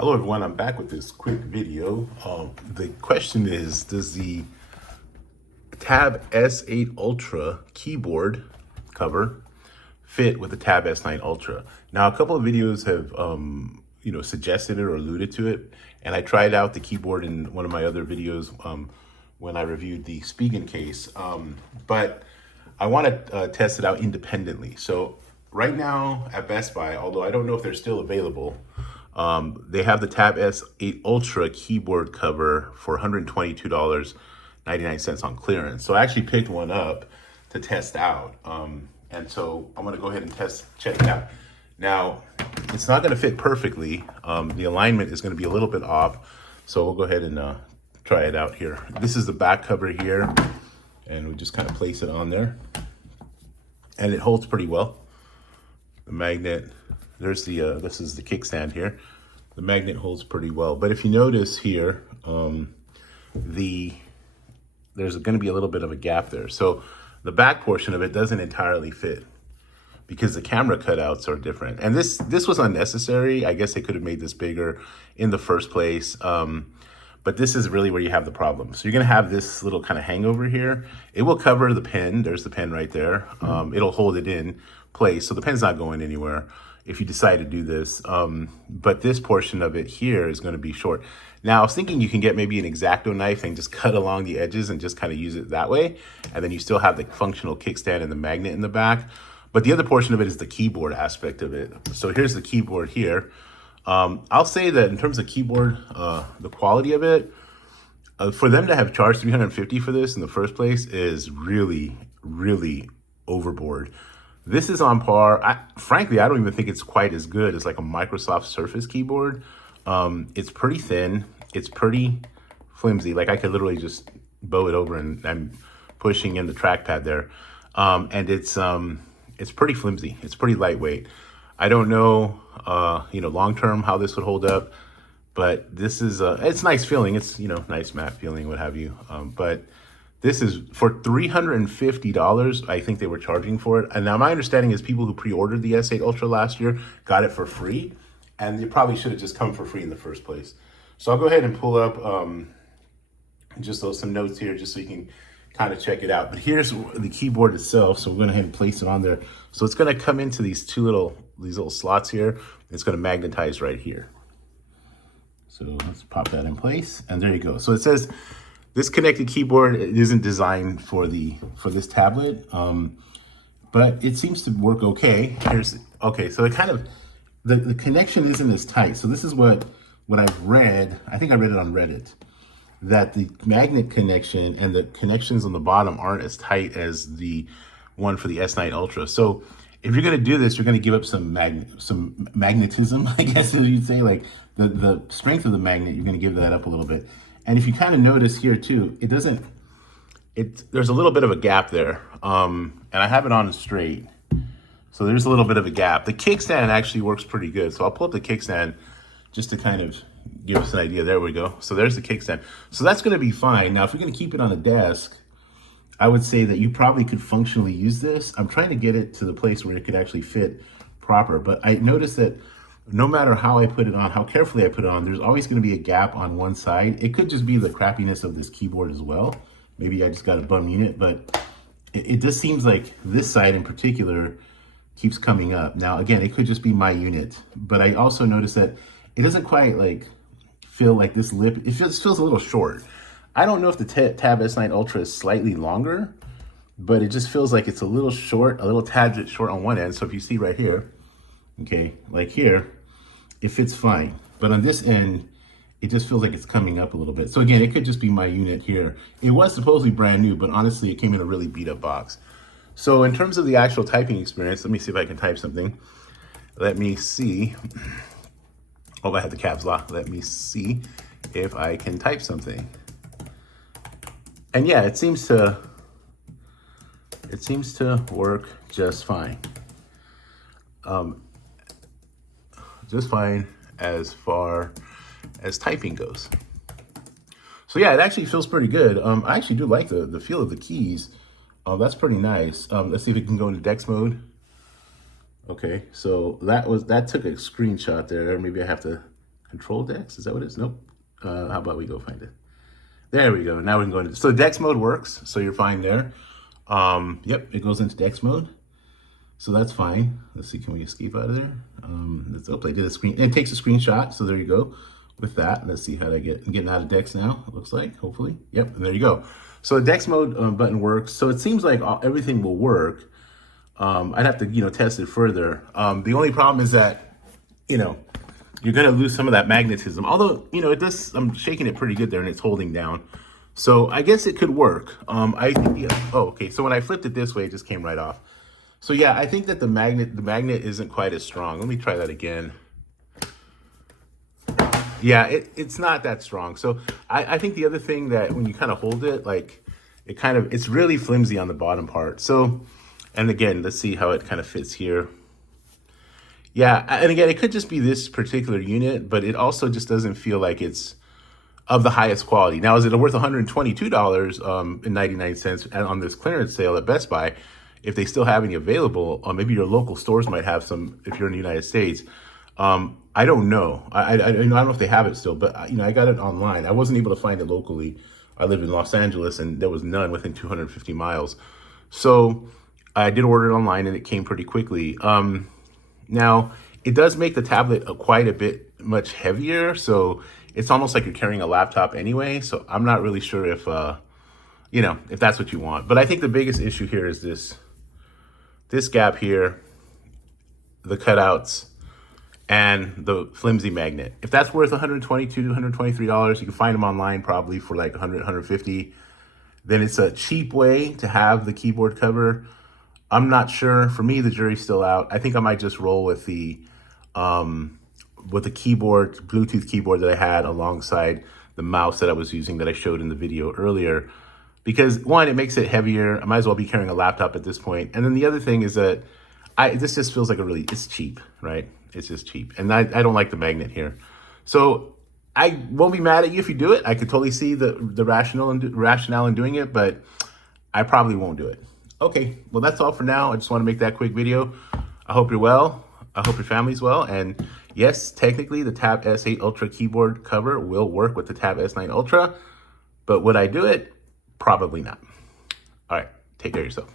Hello everyone, I'm back with this quick video. The question is, does the Tab S8 Ultra keyboard cover fit with the Tab S9 Ultra? Now, a couple of videos have, suggested it or alluded to it, and I tried out the keyboard in one of my other videos when I reviewed the Spigen case, but I want to test it out independently. So right now at Best Buy, although I don't know if they're still available, they have the Tab S8 Ultra keyboard cover for $122.99 on clearance. So I actually picked one up to test out. And so I'm gonna go ahead and check it out. Now, it's not gonna fit perfectly. The alignment is gonna be a little bit off. So we'll go ahead and try it out here. This is the back cover here, and we just kind of place it on there. And it holds pretty well. The magnet, there's the, this is the kickstand here. The magnet holds pretty well. But if you notice here, there's gonna be a little bit of a gap there. So the back portion of it doesn't entirely fit because the camera cutouts are different. And this was unnecessary. I guess they could have made this bigger in the first place. But this is really where you have the problem. So you're gonna have this little kind of hangover here. It will cover the pen. There's the pen right there. It'll hold it in place. So the pen's not going anywhere if you decide to do this. But this portion of it here is gonna be short. Now, I was thinking you can get maybe an X-Acto knife and just cut along the edges and just kind of use it that way. And then you still have the functional kickstand and the magnet in the back. But the other portion of it is the keyboard aspect of it. So here's the keyboard here. I'll say that in terms of keyboard, the quality of it, for them to have charged $350 for this in the first place is really, really overboard. This is on par. Frankly, I don't even think it's quite as good as like a Microsoft Surface keyboard. It's pretty thin. It's pretty flimsy. Like I could literally just bow it over and I'm pushing in the trackpad there. And it's pretty flimsy. It's pretty lightweight. I don't know, long-term how this would hold up, but this is, it's nice feeling. It's, nice matte feeling, what have you. But this is for $350, I think they were charging for it. And now my understanding is people who pre-ordered the S8 Ultra last year got it for free, and it probably should have just come for free in the first place. So I'll go ahead and pull up just some notes here just so you can kind of check it out. But here's the keyboard itself. So we're going to go ahead and place it on there. So it's going to come into these little slots here. It's going to magnetize right here. So let's pop that in place, and there you go. So it says this connected keyboard isn't designed for this tablet, but it seems to work okay. So it kind of, the connection isn't as tight. So this is what I've read. I think I read it on Reddit, that the magnet connection and the connections on the bottom aren't as tight as the one for the S9 Ultra. So if you're gonna do this, you're gonna give up some magnetism, I guess you'd say, like the strength of the magnet, you're gonna give that up a little bit. And if you kind of notice here too, there's a little bit of a gap there. And I have it on straight. So there's a little bit of a gap. The kickstand actually works pretty good. So I'll pull up the kickstand just to kind of give us an idea. There we go. So there's the kickstand. So that's going to be fine. Now, if you're going to keep it on a desk, I would say that you probably could functionally use this. I'm trying to get it to the place where it could actually fit proper. But I noticed that no matter how I put it on, how carefully I put it on, there's always going to be a gap on one side. It could just be the crappiness of this keyboard as well. Maybe I just got a bum unit, but it just seems like this side in particular keeps coming up. Now, again, it could just be my unit, but I also noticed that it doesn't quite feel like this lip. It just feels a little short. I don't know if the Tab S9 Ultra is slightly longer, but it just feels like it's a little short, a little tad bit short on one end. So if you see right here, okay, like here, it fits fine. But on this end, it just feels like it's coming up a little bit. So again, it could just be my unit here. It was supposedly brand new, but honestly, it came in a really beat up box. So in terms of the actual typing experience, let me see if I can type something. Let me see. Oh, I have the caps locked. Let me see if I can type something. And yeah, it seems to work just fine. Just fine as far as typing goes. So yeah, it actually feels pretty good. I actually do like the feel of the keys. That's pretty nice. Let's see if it can go into Dex mode. Okay, so that took a screenshot there. Maybe I have to Control Dex, is that what it is? Nope. How about we go find it? There we go. Now we can go into, so Dex mode works, so you're fine there. Yep, it goes into Dex mode. So that's fine. Let's see, can we escape out of there? Let's play. Did a screen. It takes a screenshot. So there you go. With that, let's see how I'm getting out of Dex now. It looks like, hopefully. Yep, and there you go. So the Dex mode button works. So it seems like everything will work. I'd have to, test it further. The only problem is that, you're gonna lose some of that magnetism. Although, it does. I'm shaking it pretty good there, and it's holding down. So I guess it could work. I think. Oh, okay. So when I flipped it this way, it just came right off. So yeah, I think that the magnet isn't quite as strong. Let me try that again. Yeah, it's not that strong. So I think the other thing that when you kind of hold it, like it's really flimsy on the bottom part. So, and again, let's see how it kind of fits here. Yeah, and again, it could just be this particular unit, but it also just doesn't feel like it's of the highest quality. Now, is it worth $122.99 on this clearance sale at Best Buy? If they still have any available, or maybe your local stores might have some if you're in the United States. I don't know. I don't know if they have it still, but I got it online. I wasn't able to find it locally. I live in Los Angeles, and there was none within 250 miles. So I did order it online, and it came pretty quickly. Now, it does make the tablet quite a bit much heavier, so it's almost like you're carrying a laptop anyway. So I'm not really sure if if that's what you want. But I think the biggest issue here is this gap here, the cutouts, and the flimsy magnet. If that's worth $122, $123, you can find them online probably for like $100, $150. Then it's a cheap way to have the keyboard cover. I'm not sure. For me, the jury's still out. I think I might just roll with the keyboard, Bluetooth keyboard that I had alongside the mouse that I was using that I showed in the video earlier. Because one, it makes it heavier. I might as well be carrying a laptop at this point. And then the other thing is that this just feels like it's cheap, right? It's just cheap. And I don't like the magnet here. So I won't be mad at you if you do it. I could totally see the rationale in doing it, but I probably won't do it. Okay, well, that's all for now. I just want to make that quick video. I hope you're well. I hope your family's well. And yes, technically the Tab S8 Ultra keyboard cover will work with the Tab S9 Ultra, but would I do it? Probably not. All right, take care of yourself.